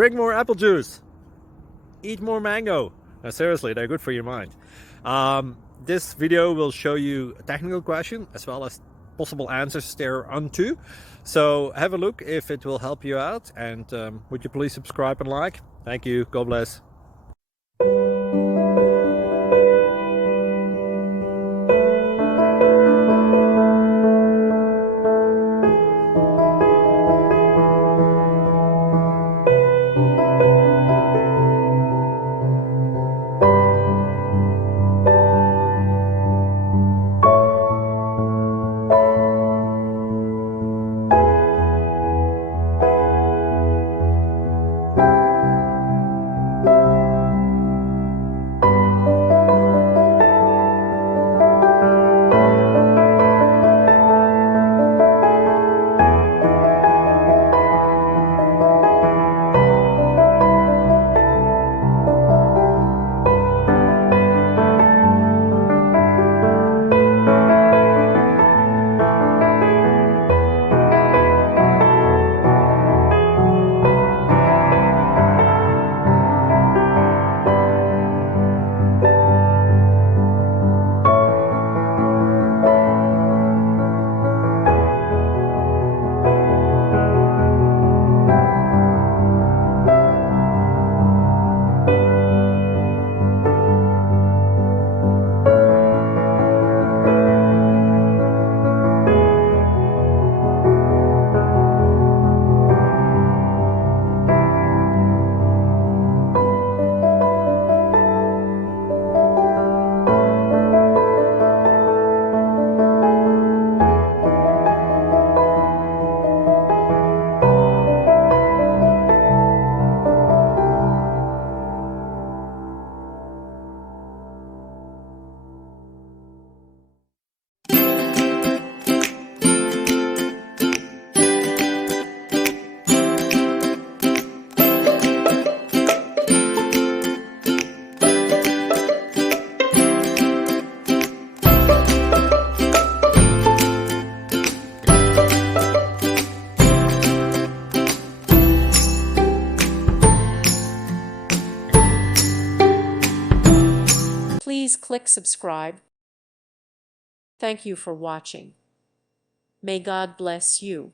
Drink more apple juice. Eat more mango. No, seriously, they're good for your mind. This video will show you a technical question as well as possible answers thereunto. So have a look if it will help you out, and would you please subscribe and like? Thank you. God bless. Please click subscribe. Thank you for watching. May God bless you.